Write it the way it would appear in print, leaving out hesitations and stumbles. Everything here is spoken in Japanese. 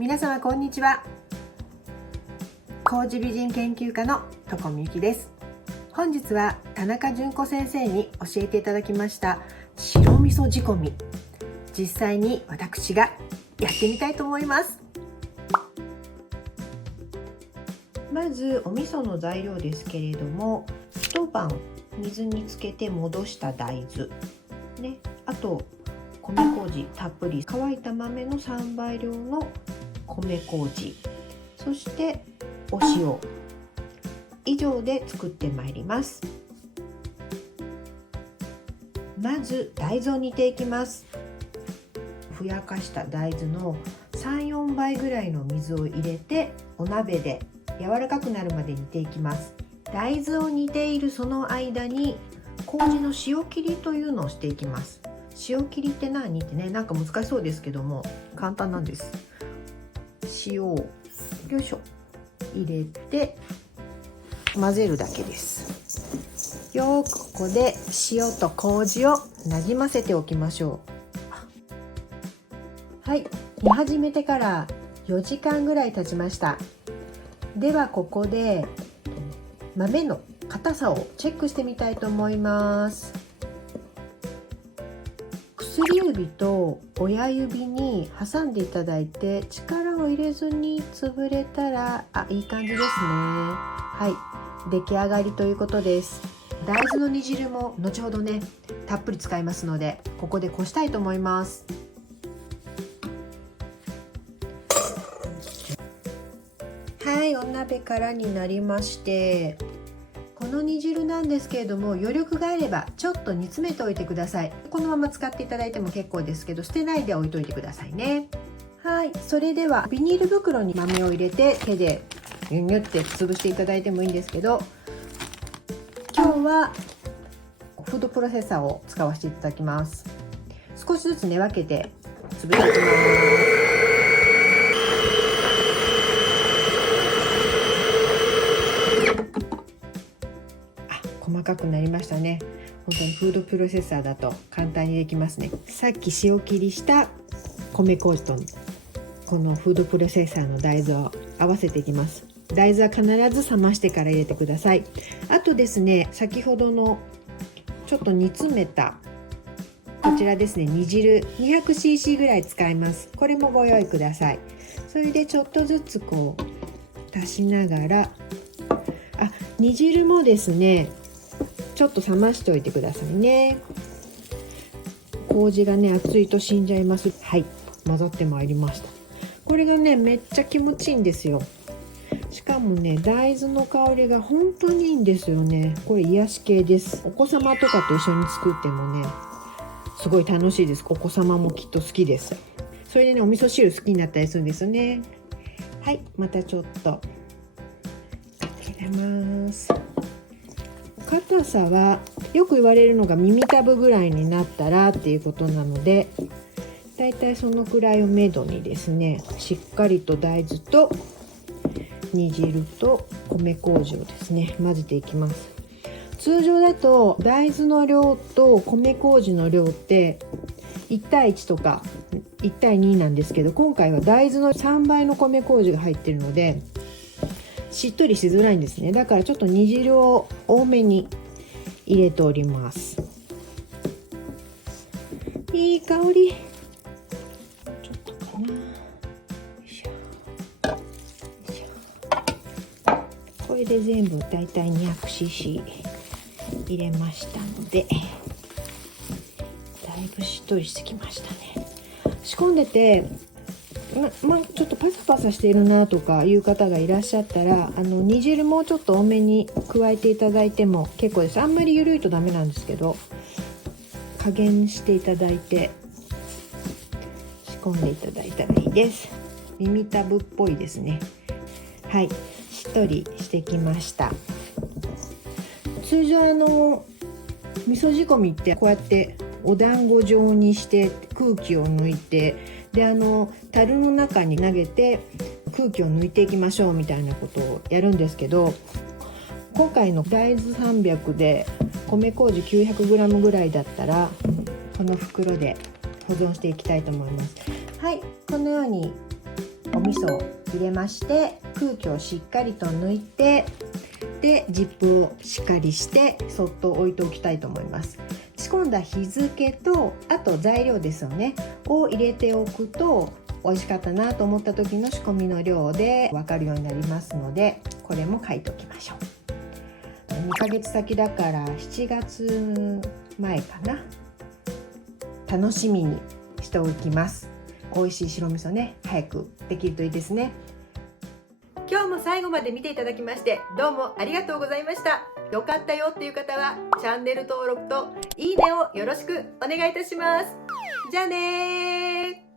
皆様こんにちは。麹美人研究家の床美由紀です。本日は田中純子先生に教えていただきました白味噌仕込み、実際に私がやってみたいと思います。まずお味噌の材料ですけれども、一晩水につけて戻した大豆ね、あと米麹たっぷり、乾いた豆の3倍量の米麹、そしてお塩以上で作ってまいります。まず大豆を煮ていきます。ふやかした大豆の 3,4 倍ぐらいの水を入れて、お鍋で柔らかくなるまで煮ていきます。大豆を煮ているその間に麹の塩切りというのをしていきます。塩切りって何ってね、なんか難しそうですけども簡単なんです。塩をよいしょ入れて混ぜるだけです。よくここで塩と麹をなじませておきましょう。はい、煮始めてから4時間ぐらい経ちました。ではここで豆の硬さをチェックしてみたいと思います。薬指と親指に挟んでいただいて、力を入れずに潰れたら、いい感じですね。はい、出来上がりということです。大豆の煮汁も後ほどねたっぷり使いますので、ここでこしたいと思います。はい、お鍋からになりまして、この煮汁なんですけれども、余力があればちょっと煮詰めておいてください。このまま使っていただいても結構ですけど、捨てないで置いといてくださいね。はい、それではビニール袋に豆を入れて手でニュニュって潰していただいてもいいんですけど、今日はフードプロセッサーを使わせていただきます。少しずつね分けて潰していきます。細かくなりましたね。本当にフードプロセッサーだと簡単にできますね。さっき塩切りした米麹とこのフードプロセッサーの大豆を合わせていきます。大豆は必ず冷ましてから入れてください。あとですね、先ほどのちょっと煮詰めたこちらですね、煮汁 200cc ぐらい使います。これもご用意ください。それでちょっとずつこう足しながら、煮汁もですねちょっと冷ましておいてくださいね。麹がね熱いと死んじゃいます。はい、混ざってまいりました。これがねめっちゃ気持ちいいんですよ。しかもね大豆の香りが本当にいいんですよね。これ癒し系です。お子様とかと一緒に作ってもねすごい楽しいです。お子様もきっと好きです。それでねお味噌汁好きになったりするんですよね。はい、またちょっと入れます。硬さはよく言われるのが耳たぶぐらいになったらっていうことなので、だいたいそのくらいをめどにですね、しっかりと大豆と煮汁と米麹をですね混ぜていきます。通常だと大豆の量と米麹の量って1対1とか1対2なんですけど、今回は大豆の3倍の米麹が入っているのでしっとりしづらいんですね。だからちょっと煮汁を多めに入れております。いい香り。ちょっとかな。よいしょよいしょ。これで全部だいたい 200cc 入れましたので、だいぶしっとりしてきましたね。仕込んでてちょっとパサパサしているなとかいう方がいらっしゃったら、煮汁もちょっと多めに加えていただいても結構です。あんまり緩いとダメなんですけど、加減していただいて仕込んでいただいたらいいです。耳たぶっぽいですね。はい、しっとりしてきました。通常味噌仕込みってこうやってお団子状にして空気を抜いて、で樽の中に投げて空気を抜いていきましょうみたいなことをやるんですけど、今回の大豆300で米麹 900g ぐらいだったらこの袋で保存していきたいと思います。はい、このようにお味味噌を入れまして、空気をしっかりと抜いて、でジップをしっかりしてそっと置いておきたいと思います。仕込んだ日付と、あと材料ですよねを入れておくと、美味しかったなと思った時の仕込みの量で分かるようになりますので、これも書いておきましょう。2ヶ月先だから7月前かな。楽しみにしておきます。美味しい白味噌ね、早くできるといいですね。今日も最後まで見ていただきましてどうもありがとうございました。よかったよっていう方はチャンネル登録といいねをよろしくお願いいたします。じゃあねー。